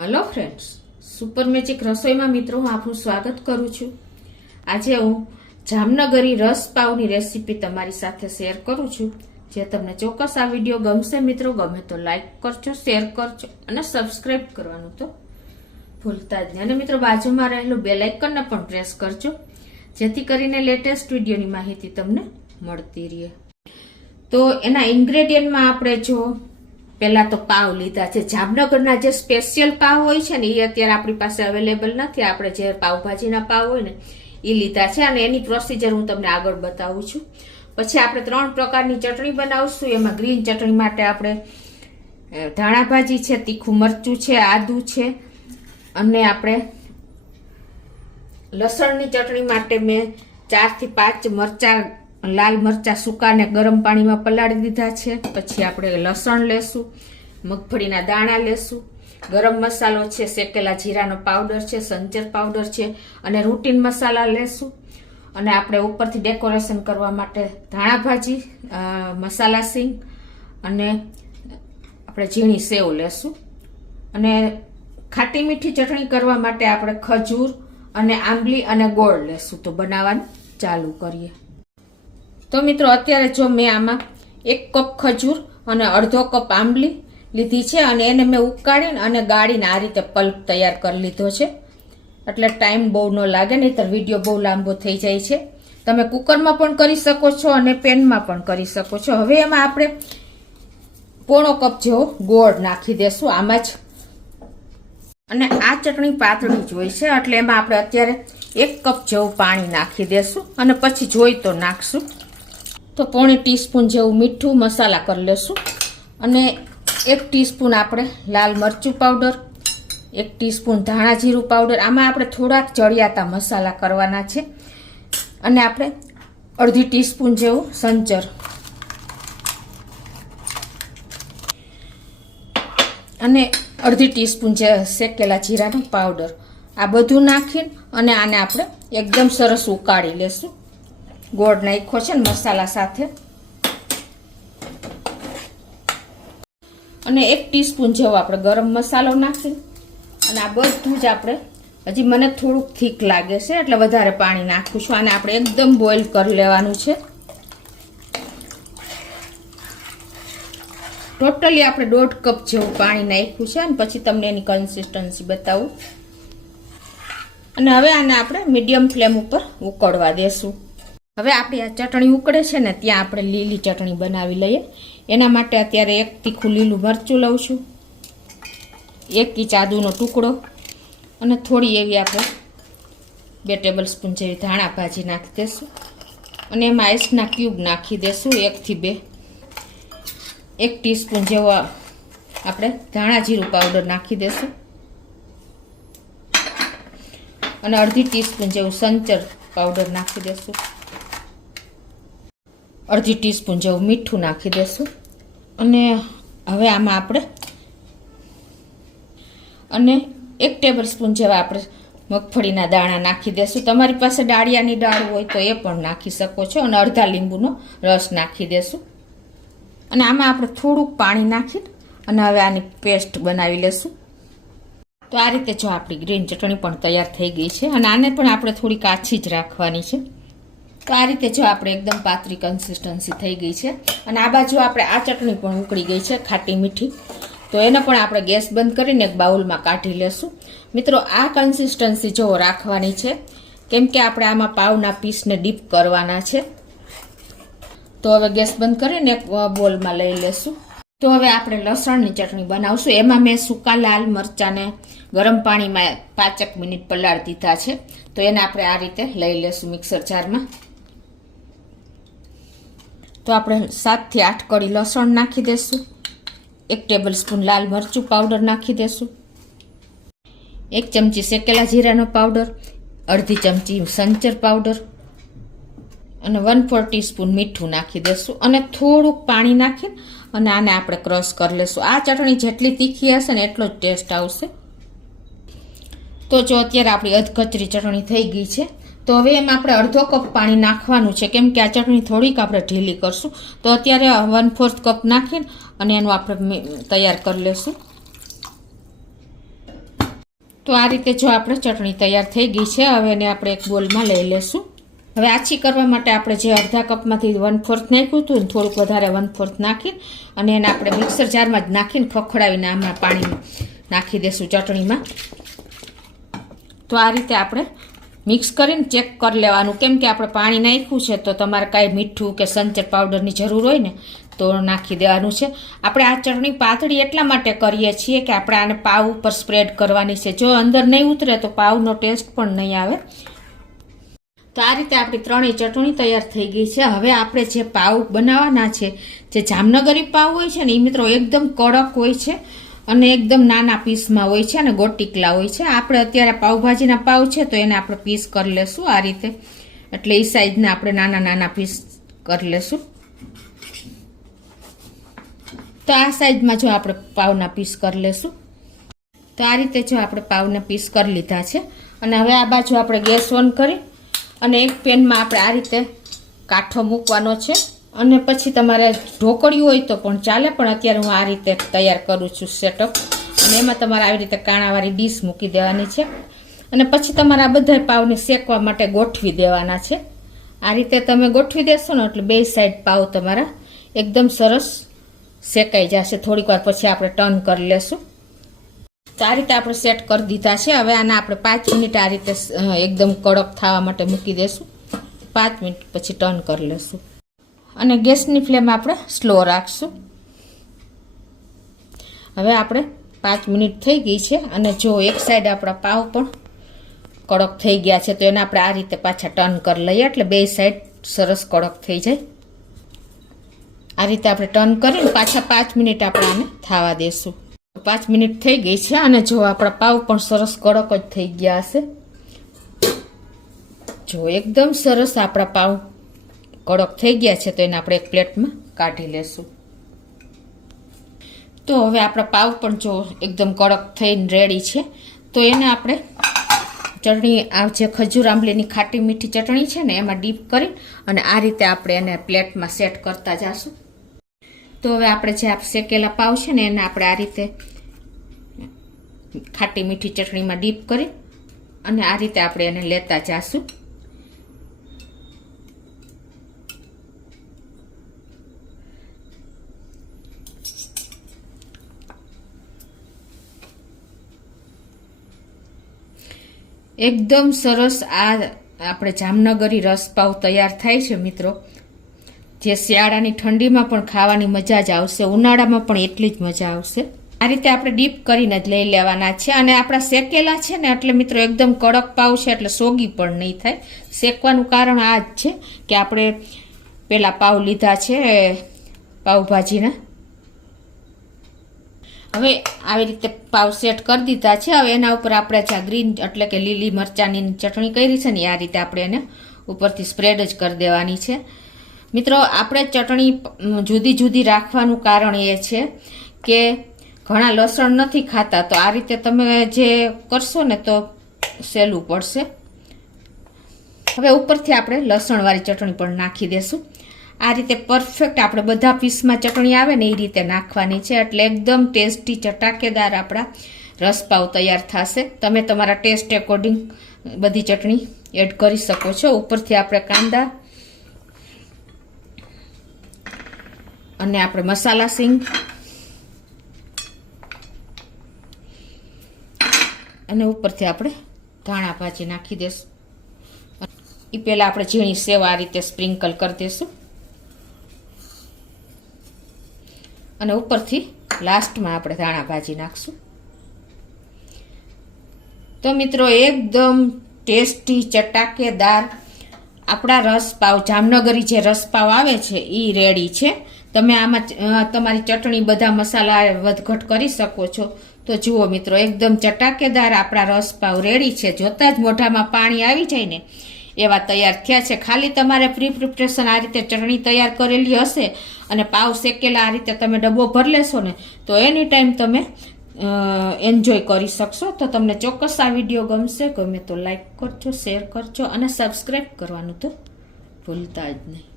Hello friends, super magic रसोई में मित्रों हूँ आपનું સ્વાગત કરું છું। આજે હું જામનગરી રસ પાવની રેસીપી તમારી સાથે શેર કરું છું। જે તમને ચોક્કસ આ વિડિયો ગમશે મિત્રો, ગમે તો લાઈક કરજો, શેર કરજો અને સબસ્ક્રાઇબ કરવાનું તો ભૂલતા જ નહીં। અને મિત્રો બાજુમાં રહેલું બેલ આઇકનને પણ પ્રેસ કરજો, જેથી કરીને લેટેસ્ટ વિડિયોની માહિતી તમને મળતી રહે। તો એના ઇન્ગ્રેડિયન્ટમાં આપણે જો પહેલા તો પાવ લીધા છે। જામનગરના જે સ્પેશિયલ પાવ હોય છે ને એ અત્યારે આપણી પાસે અવેલેબલ નથી। આપણે જે પાવભાજીના પાવ હોય ને એ લીધા છે અને એની પ્રોસિજર હું તમને આગળ બતાવું છું। પછી આપણે 3 પ્રકારની ચટણી બનાવશું। એમાં ગ્રીન ચટણી માટે આપણે ધાણા ભાજી છે, તીખું મરચું છે, આદુ છે અને આપણે લસણની ચટણી માટે મેં 4 થી 5 મરચાં, લાલ મરચા સૂકાને ગરમ પાણીમાં પલાળી દીધા છે। પછી આપણે લસણ લેશું, મગફળીના દાણા લેશું, ગરમ મસાલો છે, શેકેલા જીરાનો પાવડર છે, સંચર પાવડર છે અને રૂટીન મસાલા લેશું। અને આપણે ઉપરથી ડેકોરેશન કરવા માટે ધાણા ભાજી, મસાલા સિંગ અને આપણે ઝીણી સેવ લેશું। અને ખાટી મીઠી ચટણી કરવા માટે આપણે ખજૂર અને આંબલી અને ગોળ લેશું। તો બનાવવાનું ચાલુ કરીએ। તો મિત્રો અત્યારે જો મેં આમાં 1 કપ ખજૂર અને અડધો કપ આંબલી લીધી છે અને એને મેં ઉકાળીને અને ગાળીને આ રીતે પલ્પ તૈયાર કરી લીધો છે, એટલે ટાઈમ બહુ ન લાગે, નહીંતર વિડીયો બહુ લાંબો થઈ જાય છે। તમે કુકરમાં પણ કરી શકો છો અને પેનમાં પણ કરી શકો છો। હવે એમાં આપણે પોણો કપ જેવો ગોળ નાખી દેશું આમાં જ। અને આ ચટણી પાતળી જ હોય છે, એટલે એમાં આપણે અત્યારે 1 કપ જેવું પાણી નાખી દેશું અને પછી જોઈ તો નાખશું। તો પોણી ટીસ્પૂન જેવું મીઠું મસાલા કરી લેશું અને 1 ટીસ્પૂન આપણે લાલ મરચું પાવડર, 1 ટીસ્પૂન ધાણા જીરું પાવડર, આમાં આપણે થોડાક ચડિયાતા મસાલા કરવાના છે અને આપણે અડધી ટીસ્પૂન જેવું સંચર અને અડધી ટીસ્પૂન જે શેકેલા જીરાનો પાવડર, આ બધું નાખીને અને આને આપણે એકદમ સરસ ઉકાળી લેશું। ગોળ નાખ્યો છે ને મસાલા સાથે અને 1 ટીસ્પૂન જેવો આપણે ગરમ મસાલો નાખી અને આ બધું જ આપણે, હજી મને થોડુંક થીક લાગે છે એટલે વધારે પાણી નાખું છું। આને આપણે એકદમ બોઇલ કરી લેવાનું છે। ટોટલી આપણે 1.5 કપ જેવું પાણી નાખ્યું છે અને પછી તમને એની કન્સિસ્ટન્સી બતાવું। અને હવે આને આપણે મીડિયમ ફ્લેમ ઉપર ઉકળવા દેશું। હવે આપણી આ ચટણી ઉકળે છે ને ત્યાં આપણે લીલી ચટણી બનાવી લઈએ। એના માટે અત્યારે 1 તીખું લીલું મરચું લઉં છું, 1 ઇંચ આદુનો ટુકડો અને થોડી એવી આપણે 2 ટેબલસ્પૂન જેવી ધાણા ભાજી નાખી દેશું અને એમાં આઈસના ક્યુબ નાખી દેશું 1 થી 2। 1 ટીસ્પૂન જેવો આપણે ધાણા જીરું પાવડર નાખી દેશું અને અડધી ટીસ્પૂન જેવું સંચર પાવડર નાખી દેશું, અડધી ટીસ્પૂન જેવું મીઠું નાખી દેશું અને હવે આમાં આપણે 1 ટેબલસ્પૂન જેવા આપણે મગફળીના દાણા નાખી દેશું। તમારી પાસે ડાળિયાની દાળ હોય તો એ પણ નાખી શકો છો અને અડધા લીંબુનો રસ નાખી દેશું અને આમાં આપણે થોડુંક પાણી નાખીને અને હવે આની પેસ્ટ બનાવી લેશું। તો આ રીતે જો આપણી ગ્રીન ચટણી પણ તૈયાર થઈ ગઈ છે અને આને પણ આપણે થોડી કાચી જ રાખવાની છે। તો આ રીતે જો આપણે એકદમ પાતળી કન્સિસ્ટન્સી થઈ ગઈ છે અને આ બાજુ આપણે આ ચટણી પણ ઉકળી ગઈ છે ખાટી મીઠી। તો એને પણ આપણે ગેસ બંધ કરીને એક બાઉલમાં કાઢી લેશું। મિત્રો આ કન્સિસ્ટન્સી જો રાખવાની છે, કેમ કે આપણે આમાં પાવના પીસને ડીપ કરવાના છે। તો હવે ગેસ બંધ કરીને એક બોલમાં લઈ લેશું। તો હવે આપણે લસણની ચટણી બનાવશું। એમાં મેં સૂકા લાલ મરચાંને ગરમ પાણીમાં 5 મિનિટ પલાળી દીધા છે। તો એને આપણે આ રીતે લઈ લેશું મિક્સર જારમાં। તો આપણે 7 થી 8 કળી લસણ નાખી દેશું, 1 ટેબલસ્પૂન લાલ મરચું પાવડર નાખી દેશું, 1 ચમચી શેકેલા જીરાનો પાવડર, અડધી ચમચી સંચર પાવડર અને 1/4 ટીસ્પૂન મીઠું નાખી દેશું અને થોડુંક પાણી નાખી અને આને આપણે ક્રશ કરી લેશું। આ ચટણી જેટલી તીખી હશે ને એટલો જ ટેસ્ટ આવશે। તો જો અત્યારે આપણી અધકચરી ચટણી થઈ ગઈ છે। તો હવે એમાં આપણે અડધો કપ પાણી નાખવાનું છે, કેમ કે આ ચટણી થોડીક આપણે ઢીલી કરશું। તો અત્યારે 1/4 કપ નાખીને અને એનું આપણે તૈયાર કરી લેશું। તો આ રીતે જો આપણે ચટણી તૈયાર થઈ ગઈ છે. હવે એને આપણે એક બોલમાં લઈ લેશું. હવે આછી કરવા માટે આપણે જે અડધા કપમાંથી 1/4 નાખ્યું હતું ને થોડુંક વધારે 1/4 નાખી અને એને આપણે મિક્સર જારમાં જ નાખીને ખખડાવીને આમાં પાણી નાખી દેશું ચટણીમાં. તો આ રીતે આપણે મિક્સ કરીને ચેક કરી લેવાનું, કેમ કે આપણે પાણી નાખ્યું છે તો તમારે કાંઈ મીઠું કે સંચર પાવડરની જરૂર હોય ને તો નાખી દેવાનું છે. આપણે આ ચટણી પાતળી એટલા માટે કરીએ છીએ કે આપણે આને પાવ ઉપર સ્પ્રેડ કરવાની છે. જો અંદર નહીં ઉતરે તો પાવનો ટેસ્ટ પણ નહીં આવે. તો આ રીતે આપણી ત્રણેય ચટણી તૈયાર થઈ ગઈ છે. હવે આપણે જે પાવ બનાવવાના છે, જે જામનગરી પાવ હોય છે ને એ મિત્રો એકદમ કડક હોય છે અને એકદમ નાના પીસમાં હોય છે અને ગોટીકલા હોય છે. આપણે અત્યારે પાવભાજીના પાવ છે તો એને આપણે પીસ કરી લેશું આ રીતે, એટલે એ સાઈઝના આપણે નાના નાના પીસ કરી લેશું. તો આ સાઈઝમાં જો આપણે પાવના પીસ કરી લેશું. તો આ રીતે જો આપણે પાવના પીસ કરી લીધા છે. અને હવે આ બાજુ આપણે ગેસ ઓન કરી અને એક પેનમાં આપણે આ રીતે કાઠો મૂકવાનો છે. અને પછી તમારે ઢોકળિયું હોય તો પણ ચાલે, પણ અત્યારે હું આ રીતે તૈયાર કરું છું સેટઅપ. અને એમાં તમારે આવી રીતે કાણાવાળી ડીશ મૂકી દેવાની છે. અને પછી તમારે આ બધા પાવને શેકવા માટે ગોઠવી દેવાના છે. આ રીતે તમે ગોઠવી દેશો ને એટલે બે સાઈડ પાવ તમારા એકદમ સરસ શેકાઈ જશે. થોડીક વાર પછી આપણે ટર્ન કરી લેશું. તો આ રીતે આપણે સેટ કરી દીધા છે. હવે આને આપણે 5 મિનિટ આ રીતે એકદમ કડક થવા માટે મૂકી દેશું. 5 મિનિટ પછી ટર્ન કરી લેશું અને ગેસની ફ્લેમ આપણે સ્લો રાખશું. હવે આપણે 5 મિનિટ થઈ ગઈ છે અને જો એક સાઈડ આપણા પાવ પણ કડક થઈ ગયા છે તો એને આપણે આ રીતે પાછા ટર્ન કરી લઈએ એટલે બે સાઈડ સરસ કડક થઈ જાય. આ રીતે આપણે ટર્ન કરીને પાછા 5 મિનિટ આપણે આને થવા દેશું. 5 મિનિટ થઈ ગઈ છે અને જો આપણા પાવ પણ સરસ કડક જ થઈ ગયા હશે. જો એકદમ સરસ આપણા પાવ કડક થઈ ગયા છે તો એને આપણે એક પ્લેટમાં કાઢી લેશું. તો હવે આપણા પાવ પણ જો એકદમ કડક થઈને રેડી છે તો એને આપણે ચટણી આ જે ખજૂર આંબલીની ખાટી મીઠી ચટણી છે ને એમાં ડીપ કરી અને આ રીતે આપણે એને પ્લેટમાં સેટ કરતા જઈશું. તો હવે આપણે જે શેકેલા પાવ છે ને એને આપણે આ રીતે ખાટી મીઠી ચટણીમાં ડીપ કરી અને આ રીતે આપણે એને લેતા જઈશું. એકદમ સરસ આ આપણે જામનગરી રસપાવ તૈયાર થાય છે મિત્રો, જે શિયાળાની ઠંડીમાં પણ ખાવાની મજા જ આવશે, ઉનાળામાં પણ એટલી જ મજા આવશે. આ રીતે આપણે ડીપ કરીને જ લઈ લેવાના છે. અને આપણા શેકેલા છે ને એટલે મિત્રો એકદમ કડક પાવ છે એટલે સોગી પણ નહીં થાય. શેકવાનું કારણ આ જ છે કે આપણે પેલા પાવ લીધા છે પાવભાજીના. હવે આવી રીતે પાવ સેટ કરી દીધા છે. હવે એના ઉપર આપણે જે ગ્રીન એટલે કે લીલી મરચાંની ચટણી કરી છે ને આ રીતે આપણે એને ઉપરથી સ્પ્રેડ જ કરી દેવાની છે. મિત્રો આપણે ચટણી જુદી જુદી રાખવાનું કારણ એ છે કે ઘણા લસણ નથી ખાતા, તો આ રીતે તમે જે કરશો ને તો સહેલું પડશે. હવે ઉપરથી આપણે લસણવાળી ચટણી પણ નાખી દેશું. આ રીતે પરફેક્ટ આપણે બધા પીસમાં ચટણી આવે ને એ રીતે નાખવાની છે એટલે એકદમ ટેસ્ટી ચટાકેદાર આપણા રસપાવ તૈયાર થશે. તમે તમારા ટેસ્ટ એકોર્ડિંગ બધી ચટણી એડ કરી શકો છો. ઉપરથી આપણે કાંદા અને આપણે મસાલા સિંગ અને ઉપરથી આપણે ધાણા ભાજી નાખી દઈશું. એ પહેલાં આપણે ઝીણી સેવ આ રીતે સ્પ્રિંકલ કરી દઈશું અને ઉપરથી લાસ્ટમાં આપણે ધાણા ભાજી નાખશું. તો મિત્રો એકદમ ટેસ્ટી ચટાકેદાર આપણા રસપાવ જામનગરી જે રસપાવ આવે છે એ રેડી છે. તમે આમાં તમારી ચટણી બધા મસાલા વધઘટ કરી શકો છો. તો જુઓ મિત્રો એકદમ ચટાકેદાર આપણા રસપાવ રેડી છે. જોતાં જ મોઢામાં પાણી આવી જાય ને એવા તૈયાર થયા છે. ખાલી તમારે પ્રિપરેશન આ રીતે ચટણી તૈયાર કરેલી હશે અને પાવ શેકેલા આ રીતે તમે ડબ્બો ભરી લેશો ને તો એની ટાઈમ તમે એન્જોય કરી શકશો. તો તમને ચોક્કસ આ વિડીયો ગમશે. ગમે તો લાઈક કરજો, શેર કરજો અને સબસ્ક્રાઈબ કરવાનું તો ભૂલતા જ નહીં.